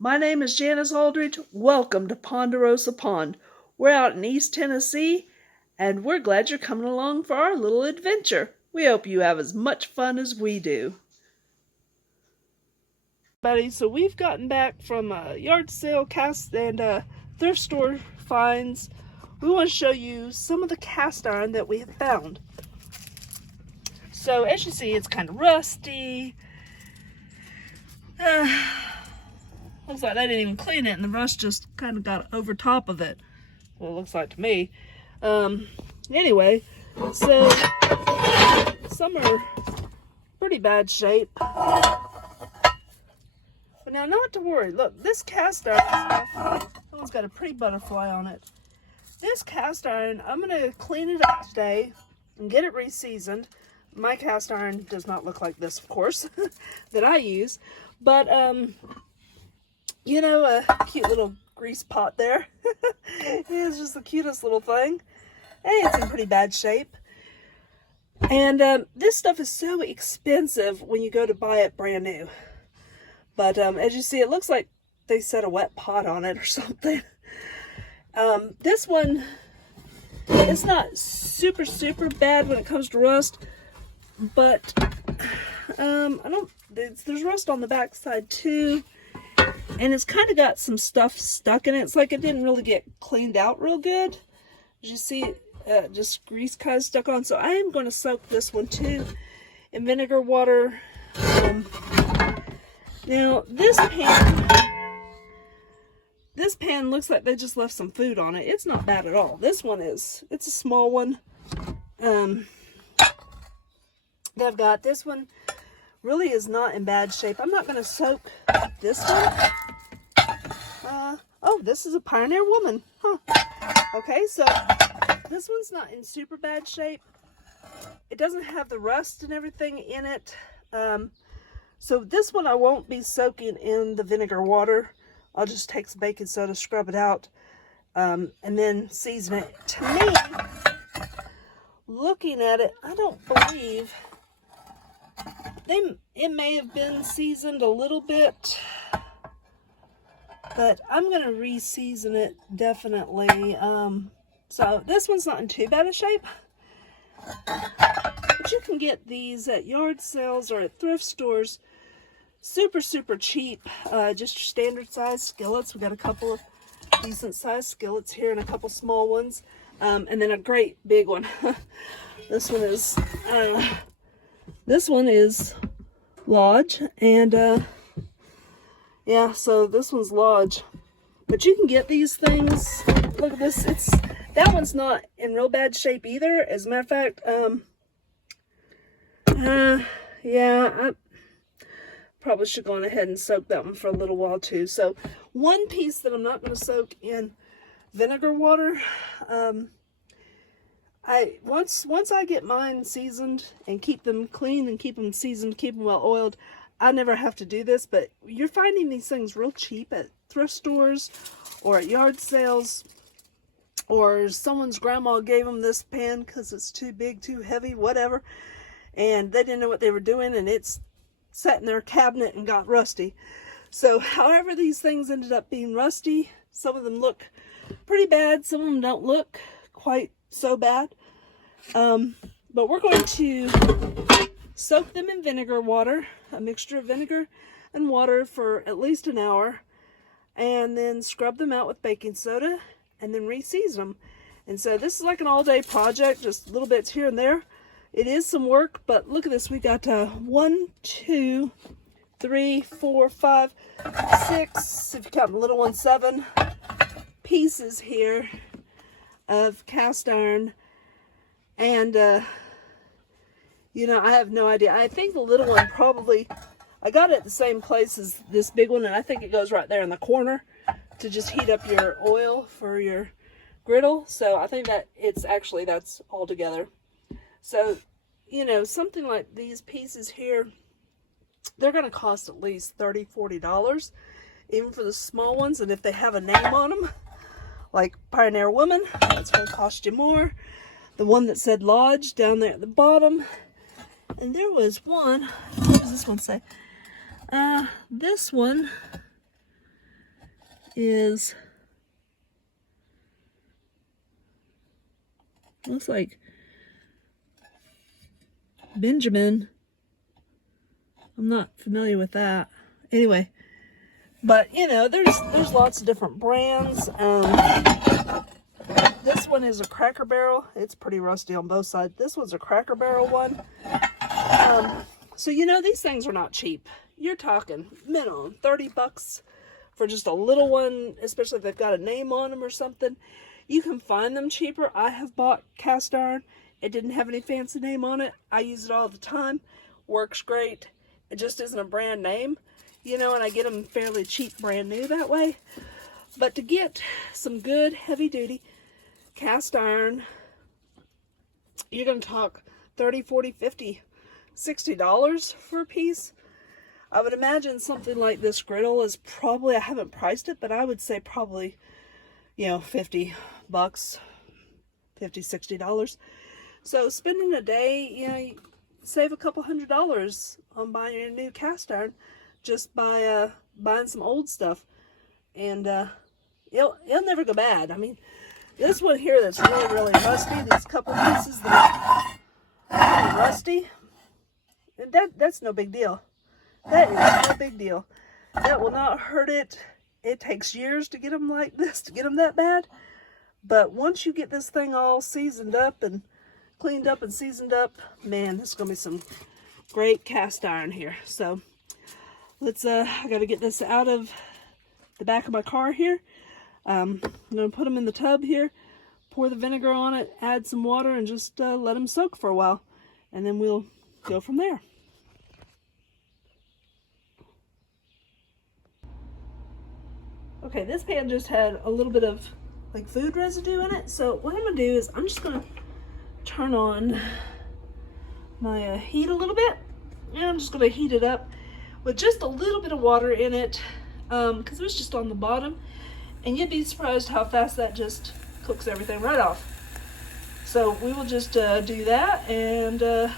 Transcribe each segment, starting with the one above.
My name is Janice Aldridge. Welcome to Ponderosa Pond. We're out in East Tennessee, and we're glad you're coming along for our little adventure. We hope you have as much fun as we do. Buddy, so we've gotten back from a yard sale cast and thrift store finds. We want to show you some of the cast iron that we have found. So as you see, it's kind of rusty. Looks like they didn't even clean it, and the rust just kind of got over top of it. Well, it looks like to me. Anyway, so some are pretty bad shape. But now, not to worry. Look, this cast iron stuff, that one's got a pretty butterfly on it. This cast iron, I'm going to clean it up today and get it re-seasoned. My cast iron does not look like this, of course, that I use. But, you know, a cute little grease pot there. It's just the cutest little thing. Hey, it's in pretty bad shape. And this stuff is so expensive when you go to buy it brand new. But as you see, it looks like they set a wet pot on it or something. This one, it's not super bad when it comes to rust. But there's rust on the back side too. And it's kind of got some stuff stuck in it. It's like it didn't really get cleaned out real good. As you see, just grease kind of stuck on. So I am going to soak this one too in vinegar water. Now this pan looks like they just left some food on it. It's not bad at all. This one is. It's a small one. They've got this one really is not in bad shape. I'm not going to soak this one. Oh, this is a Pioneer Woman. Huh. Okay, so this one's not in super bad shape. It doesn't have the rust and everything in it. So this one I won't be soaking in the vinegar water. I'll just take some baking soda, scrub it out, and then season it. To me, looking at it, I don't believe it may have been seasoned a little bit, but I'm going to re-season it definitely. So this one's not in too bad a shape, but you can get these at yard sales or at thrift stores super cheap. Just your standard size skillets. We got a couple of decent sized skillets here and a couple small ones, and then a great big one. This one is Lodge, and yeah, so this one's Lodge. But you can get these things. Look at this. That one's not in real bad shape either. As a matter of fact, yeah, I probably should go on ahead and soak that one for a little while too. So one piece that I'm not going to soak in vinegar water, once I get mine seasoned and keep them clean and keep them seasoned, keep them well oiled, I never have to do this. But you're finding these things real cheap at thrift stores or at yard sales, or someone's grandma gave them this pan because it's too big, too heavy, whatever, and they didn't know what they were doing, and it's sat in their cabinet and got rusty. So however these things ended up being rusty, some of them look pretty bad, some of them don't look quite so bad. But we're going to soak them in vinegar water, a mixture of vinegar and water, for at least an hour, and then scrub them out with baking soda and then re-season them. And so this is like an all-day project, just little bits here and there. It is some work, but look at this. We got 1, 2, 3, 4, 5, 6, if you count the little one, 7 pieces here of cast iron. And you know, I have no idea. I think the little one probably, I got it at the same place as this big one, and I think it goes right there in the corner to just heat up your oil for your griddle. So I think that that's all together. So, you know, something like these pieces here, they're going to cost at least $30, $40, even for the small ones. And if they have a name on them, like Pioneer Woman, that's going to cost you more. The one that said Lodge down there at the bottom. And there was one, what does this one say? This one is, looks like Benjamin. I'm not familiar with that. Anyway, but you know, there's lots of different brands. This one is a Cracker Barrel. It's pretty rusty on both sides. This one's a Cracker Barrel one. So you know, these things are not cheap. You're talking minimum 30 bucks for just a little one, especially if they've got a name on them or something. You can find them cheaper. I have bought cast iron. It didn't have any fancy name on it. I use it all the time. Works great. It just isn't a brand name, you know, and I get them fairly cheap, brand new that way. But to get some good heavy duty cast iron, you're going to talk 30, 40, 50, $60 for a piece. I would imagine something like this griddle is probably, I haven't priced it, but I would say probably, you know, 50 bucks, $50, $60. So spending a day, you know, you save a couple $100 on buying a new cast iron just by buying some old stuff. And it'll never go bad. I mean, this one here that's really, really rusty, these couple pieces that are rusty, and that's no big deal. That is no big deal. That will not hurt it. It takes years to get them like this, to get them that bad. But once you get this thing all seasoned up and cleaned up and seasoned up, man, this is going to be some great cast iron here. So let's, I got to get this out of the back of my car here. I'm going to put them in the tub here, pour the vinegar on it, add some water, and just let them soak for a while. And then we'll go from there. Okay, this pan just had a little bit of like food residue in it. So what I'm going to do is I'm just going to turn on my heat a little bit. And I'm just going to heat it up with just a little bit of water in it because it was just on the bottom. And you'd be surprised how fast that just cooks everything right off. So we will just do that and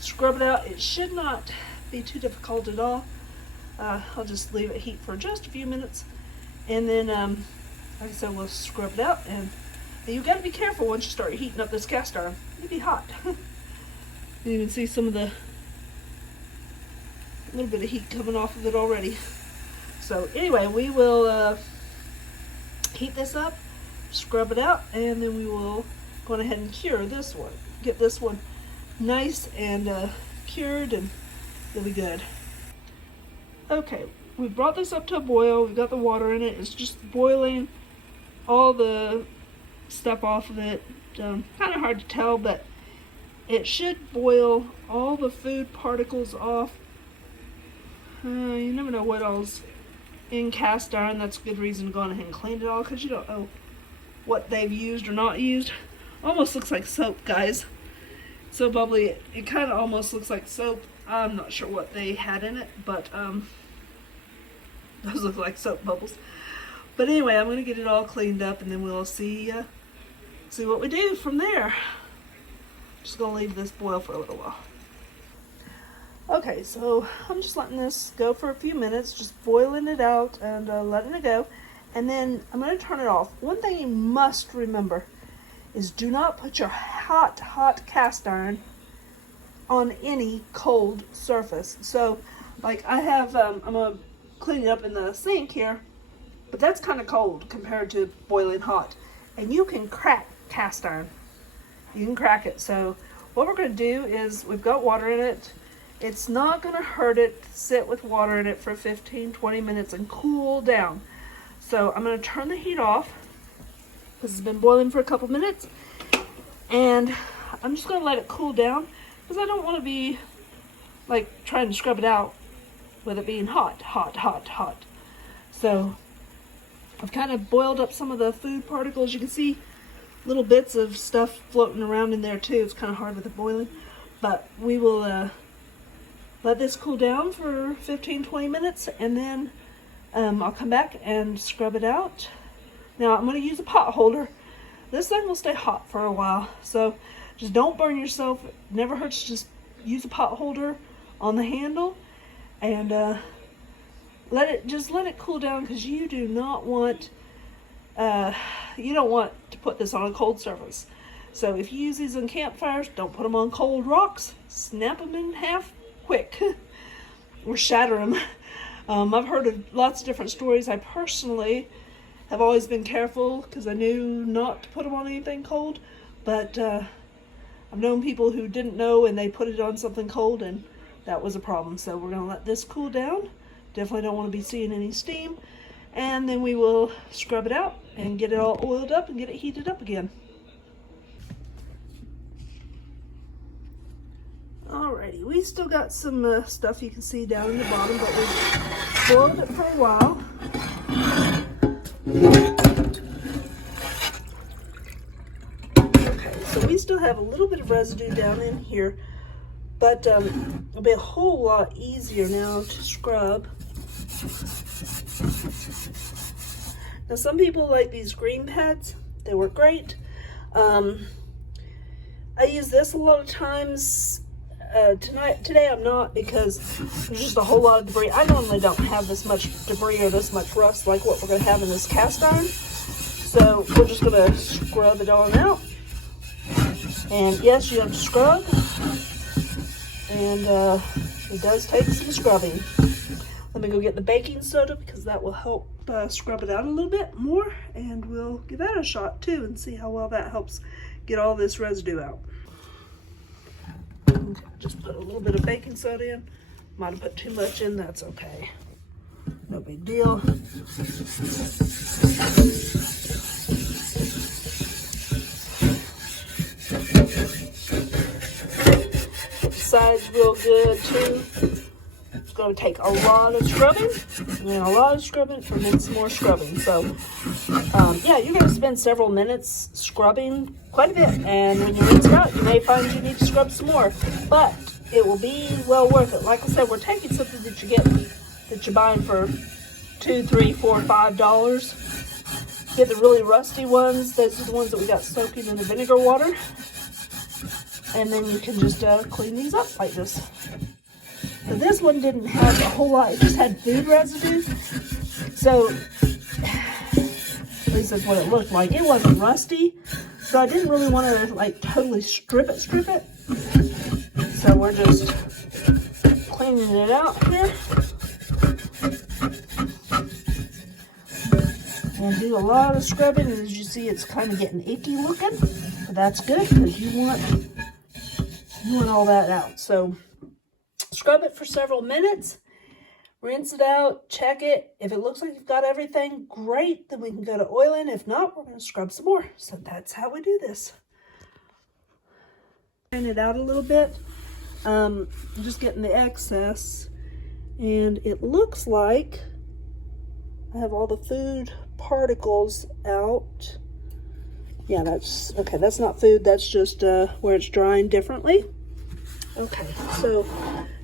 scrub it out. It should not be too difficult at all. I'll just leave it heat for just a few minutes. And then, like I said, we'll scrub it out. And you got to be careful once you start heating up this cast iron. It'd be hot. You can see some of the little bit of heat coming off of it already. So anyway, we will heat this up, scrub it out, and then we will go ahead and cure this one. Get this one nice and cured, and it'll be good. Okay, we brought this up to a boil. We've got the water in it. It's just boiling all the stuff off of it. Kind of hard to tell, but it should boil all the food particles off. You never know what all's in cast iron. That's a good reason to go ahead and clean it all, because you don't know what they've used or not used. Almost looks like soap, guys. So bubbly. It kind of almost looks like soap. I'm not sure what they had in it, but those look like soap bubbles. But anyway, I'm going to get it all cleaned up, and then we'll see what we do from there. Just going to leave this boil for a little while. Okay, so I'm just letting this go for a few minutes, just boiling it out and letting it go. And then I'm going to turn it off. One thing you must remember is do not put your hot cast iron on any cold surface. So, like I have, I'm going to clean it up in the sink here, but that's kind of cold compared to boiling hot. And you can crack cast iron. You can crack it. So what we're going to do is, we've got water in it. It's not going to hurt it to sit with water in it for 15-20 minutes and cool down. So I'm going to turn the heat off because it's been boiling for a couple minutes, and I'm just going to let it cool down because I don't want to be like trying to scrub it out with it being hot. So I've kind of boiled up some of the food particles. You can see little bits of stuff floating around in there too. It's kind of hard with it boiling, but we will let this cool down for 15-20 minutes, and then I'll come back and scrub it out. Now I'm going to use a pot holder. This thing will stay hot for a while, so just don't burn yourself. It never hurts to just use a pot holder on the handle, and Just let it cool down, because you do not want, you don't want to put this on a cold surface. So if you use these on campfires, don't put them on cold rocks. Snap them in half quick or shatter them. I've heard of lots of different stories. I personally have always been careful because I knew not to put them on anything cold, but I've known people who didn't know and they put it on something cold, and that was a problem. So we're going to let this cool down. Definitely don't want to be seeing any steam. And then we will scrub it out and get it all oiled up and get it heated up again. Alrighty, we still got some stuff you can see down in the bottom, but we've boiled it for a while. Okay, so we still have a little bit of residue down in here, but it'll be a whole lot easier now to scrub. Now some people like these green pads. They work great. I use this a lot of times. Today I'm not, because there's just a whole lot of debris. I normally don't have this much debris or this much rust like what we're going to have in this cast iron. So we're just going to scrub it on out. And yes, you have to scrub. And it does take some scrubbing. Let me go get the baking soda, because that will help scrub it out a little bit more. And we'll give that a shot too and see how well that helps get all this residue out. Just put a little bit of baking soda in. Might have put too much in, that's okay. No big deal. Get the sides real good too. It's going to take a lot of scrubbing, and a lot of scrubbing, and then some more scrubbing. So, yeah, you're going to spend several minutes scrubbing quite a bit, and when you rinse it out, you may find you need to scrub some more, but it will be well worth it. Like I said, we're taking something that you're buying for $2, $3, $4, $5. Get the really rusty ones. Those are the ones that we got soaking in the vinegar water, and then you can just clean these up like this. So this one didn't have a whole lot, it just had food residue. So, at least that's what it looked like. It wasn't rusty, so I didn't really want to like totally strip it. So we're just cleaning it out here. And do a lot of scrubbing, and as you see, it's kind of getting icky looking. But that's good, because you want all that out. So scrub it for several minutes, rinse it out, check it. If it looks like you've got everything, great, then we can go to oiling. If not, we're going to scrub some more. So that's how we do this. Iron it out a little bit, just getting the excess, and it looks like I have all the food particles out. Yeah, that's okay. That's not food, that's just where it's drying differently. Okay, so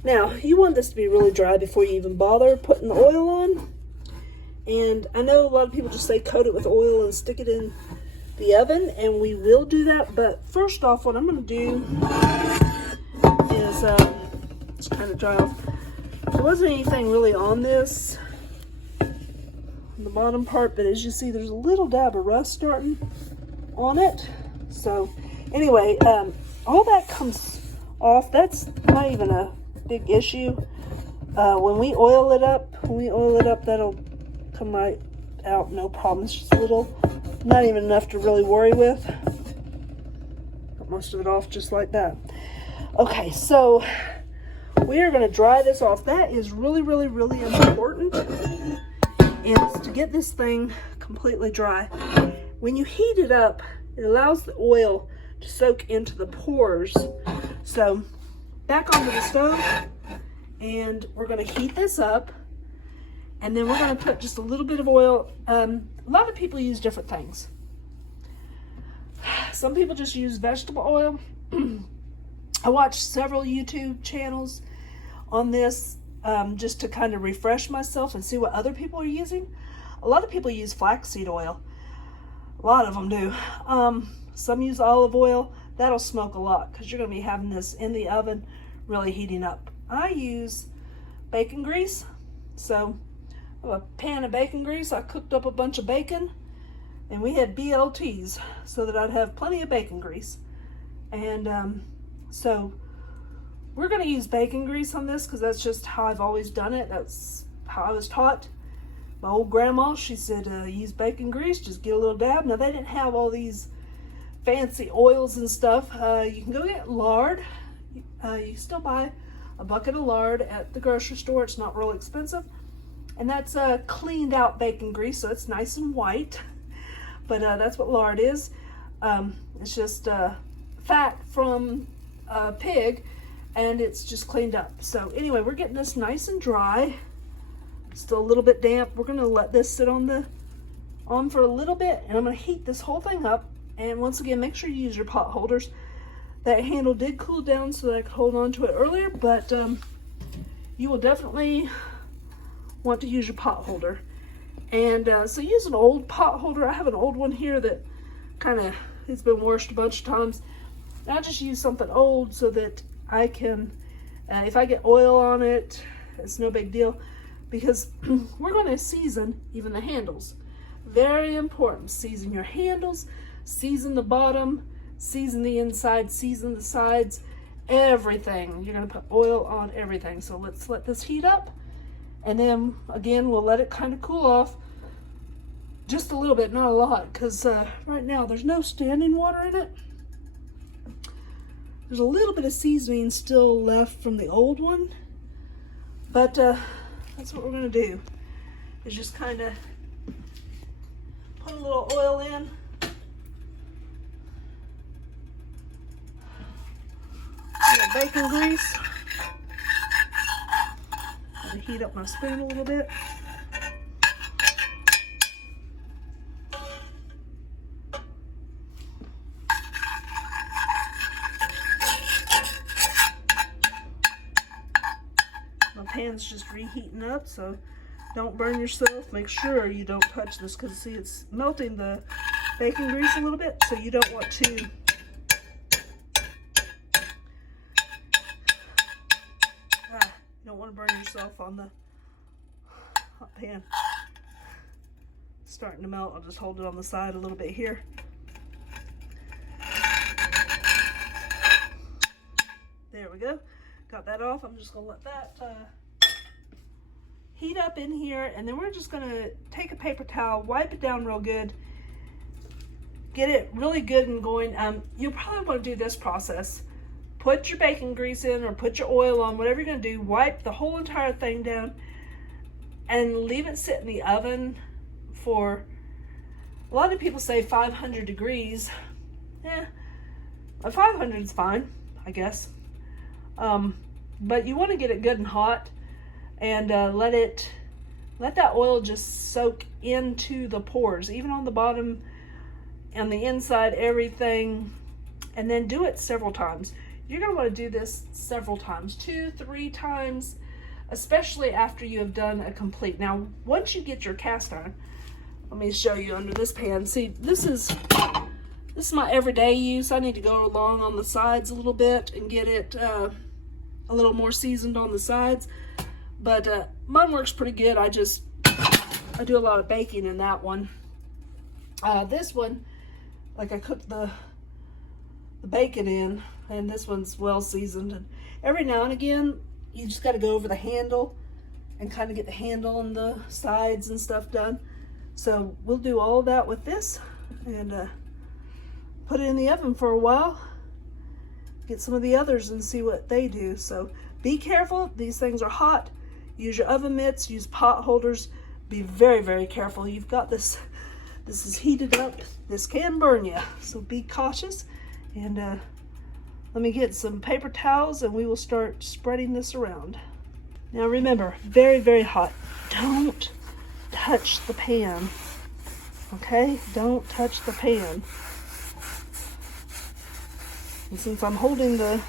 now you want this to be really dry before you even bother putting the oil on. And I know a lot of people just say coat it with oil and stick it in the oven, and we will do that. But first off, what I'm going to do is just kind of dry off. There wasn't anything really on this, on the bottom part, but as you see, there's a little dab of rust starting on it. So anyway, all that comes off. That's not even a big issue. When we oil it up, that'll come right out, no problem. It's just a little, not even enough to really worry with. Got most of it off just like that. Okay, so we are going to dry this off. That is really, really, really important, is to get this thing completely dry. When you heat it up, it allows the oil to soak into the pores. So back onto the stove, and we're going to heat this up, and then we're going to put just a little bit of oil. A lot of people use different things. Some people just use vegetable oil. I watched several YouTube channels on this just to kind of refresh myself and see what other people are using. A lot of people use flaxseed oil. A lot of them do. Some use olive oil. That'll smoke a lot because you're going to be having this in the oven really heating up. I use bacon grease. So a pan of bacon grease. I cooked up a bunch of bacon, and we had BLTs so that I'd have plenty of bacon grease. And so we're going to use bacon grease on this because that's just how I've always done it. That's how I was taught. My old grandma, she said, use bacon grease, just get a little dab. Now, they didn't have all these fancy oils and stuff. You can go get lard. You can still buy a bucket of lard at the grocery store. It's not real expensive. And that's cleaned out bacon grease, so it's nice and white. But that's what lard is. It's just fat from a pig, and it's just cleaned up. So anyway, we're getting this nice and dry. Still a little bit damp. We're going to let this sit on for a little bit, and I'm going to heat this whole thing up. And once again, make sure you use your pot holders. That handle did cool down so that I could hold on to it earlier, but you will definitely want to use your pot holder. And so use an old pot holder. I have an old one here that kind of, it's been washed a bunch of times. And I just use something old so that I can, if I get oil on it, it's no big deal, because we're going to season even the handles. Very important. Season your handles, season the bottom, season the inside, season the sides, everything. You're going to put oil on everything. So let's let this heat up, and then again we'll let it kind of cool off just a little bit, not a lot, because right now there's no standing water in it. There's a little bit of seasoning still left from the old one, but that's what we're going to do, is just kind of put a little oil in. Bacon grease. I'm going to heat up my spoon a little bit. My pan's just reheating up, so don't burn yourself. Make sure you don't touch this, because see, it's melting the bacon grease a little bit, so you don't want to burn yourself on the hot pan. It's starting to melt. I'll just hold it on the side a little bit here. There we go. Got that off. I'm just going to let that heat up in here, and then we're just going to take a paper towel, wipe it down real good, get it really good and going. You'll probably want to do this process. Put your bacon grease in, or put your oil on, whatever you're going to do. Wipe the whole entire thing down and leave it sit in the oven for, a lot of people say 500 degrees. 500 is fine, I guess. But you want to get it good and hot, and let that oil just soak into the pores, even on the bottom and the inside, everything. And then do it several times. You're going to want to do this several times, 2-3 times, especially after you have done a complete. Now, once you get your cast iron, let me show you under this pan. See, this is my everyday use. I need to go along on the sides a little bit and get it a little more seasoned on the sides. But mine works pretty good. I do a lot of baking in that one. This one, like, I cooked the bacon in, and this one's well seasoned. And every now and again, you just got to go over the handle and kind of get the handle and the sides and stuff done. So we'll do all that with this, and put it in the oven for a while. Get some of the others and see what they do. So be careful. These things are hot. Use your oven mitts. Use pot holders. Be very, very careful. You've got this. This is heated up. This can burn you. So be cautious. And let me get some paper towels, and we will start spreading this around. Now remember, very, very hot. Don't touch the pan. Okay? Don't touch the pan. And since I'm holding the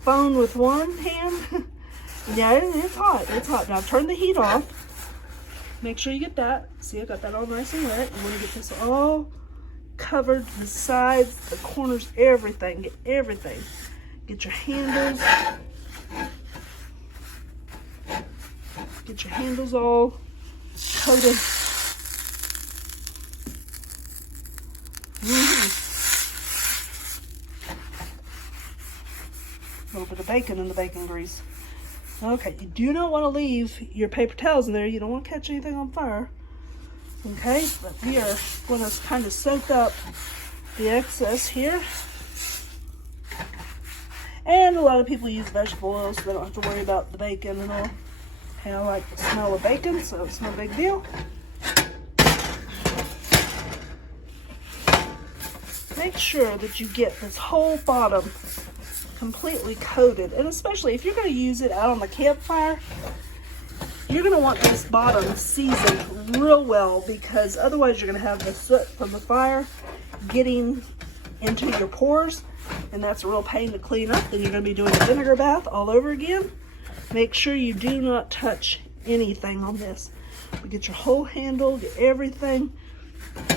phone with one hand, yeah, it's hot. It's hot. Now turn the heat off. Make sure you get that. See, I got that all nice and wet. You want to get this all covered, the sides, the corners, everything. Get everything. Get your handles. Get your handles all coated. A little bit of bacon in the bacon grease. Okay, you do not want to leave your paper towels in there. You don't want to catch anything on fire. Okay, but we are going to kind of soak up the excess here. And a lot of people use vegetable oil, so they don't have to worry about the bacon and all. And I like the smell of bacon, so it's no big deal. Make sure that you get this whole bottom completely coated, and especially if you're going to use it out on the campfire, you're going to want this bottom seasoned real well, because otherwise you're going to have the soot from the fire getting into your pores, and that's a real pain to clean up. Then you're going to be doing a vinegar bath all over again. Make sure you do not touch anything on this. But get your whole handle, get everything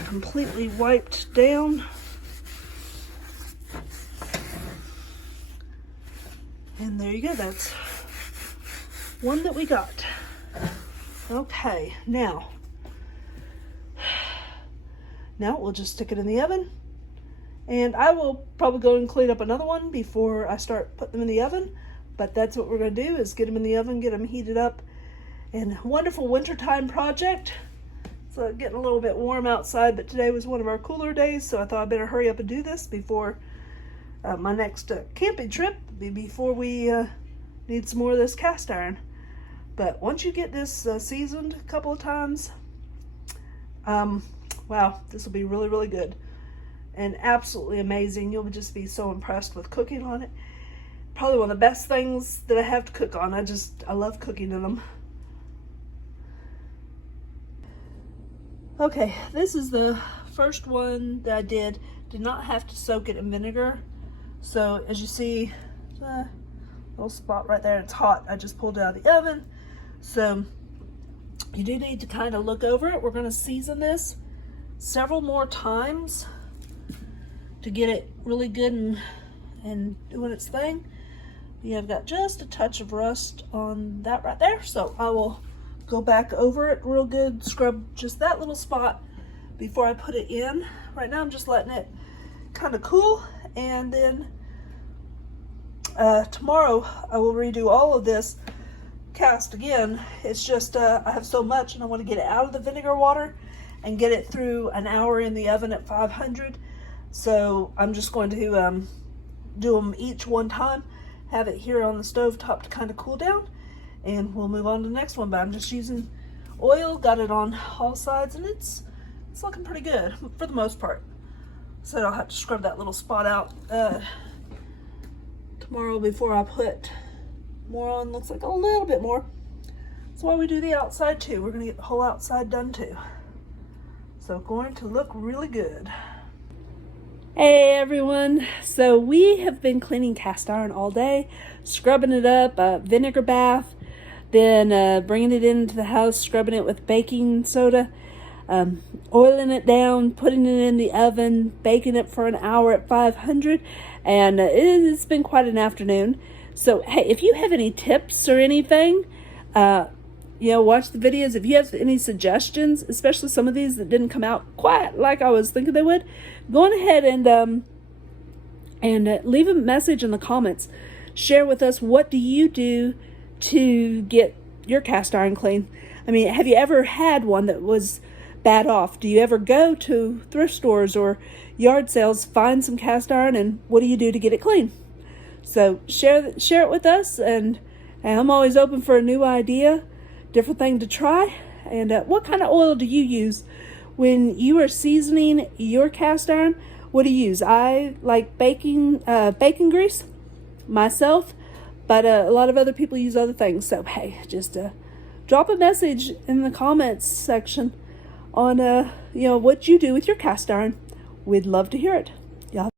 completely wiped down. And there you go, that's one that we got. Okay, now we'll just stick it in the oven. And I will probably go and clean up another one before I start putting them in the oven. But that's what we're going to do, is get them in the oven, get them heated up. And wonderful wintertime project. It's getting a little bit warm outside, but today was one of our cooler days, so I thought I'd better hurry up and do this before my next camping trip, before we need some more of this cast iron. But once you get this seasoned a couple of times, wow, this will be really, really good. And absolutely amazing. You'll just be so impressed with cooking on it. Probably one of the best things that I have to cook on. I love cooking in them. Okay, this is the first one that I did not have to soak it in vinegar. So as you see, little spot right there, it's hot. I just pulled it out of the oven. So you do need to kind of look over it. We're going to season this several more times to get it really good and doing its thing. Yeah, I've got just a touch of rust on that right there, so I will go back over it real good, scrub just that little spot before I put it in. Right now I'm just letting it kind of cool, and then tomorrow I will redo all of this cast again. It's just I have so much and I want to get it out of the vinegar water and get it through an hour in the oven at 500. So I'm just going to do them each one time, have it here on the stove top to kind of cool down, and we'll move on to the next one. But I'm just using oil, got it on all sides, and it's looking pretty good for the most part. So I'll have to scrub that little spot out tomorrow before I put more on. Looks like a little bit more. That's why we do the outside too. We're gonna get the whole outside done too. So going to look really good. Hey everyone, so we have been cleaning cast iron all day, scrubbing it up, vinegar bath, then bringing it into the house, scrubbing it with baking soda, oiling it down, putting it in the oven, baking it for an hour at 500, and it's been quite an afternoon. So hey, if you have any tips or anything, watch the videos. If you have any suggestions, especially some of these that didn't come out quite like I was thinking they would, go on ahead and leave a message in the comments. Share with us, what do you do to get your cast iron clean? I mean, have you ever had one that was bad off? Do you ever go to thrift stores or yard sales, find some cast iron, and what do you do to get it clean? So share it with us, and I'm always open for a new idea, different thing to try. And what kind of oil do you use when you are seasoning your cast iron? What do you use? I like bacon grease myself, but a lot of other people use other things. So hey, just drop a message in the comments section on what you do with your cast iron. We'd love to hear it.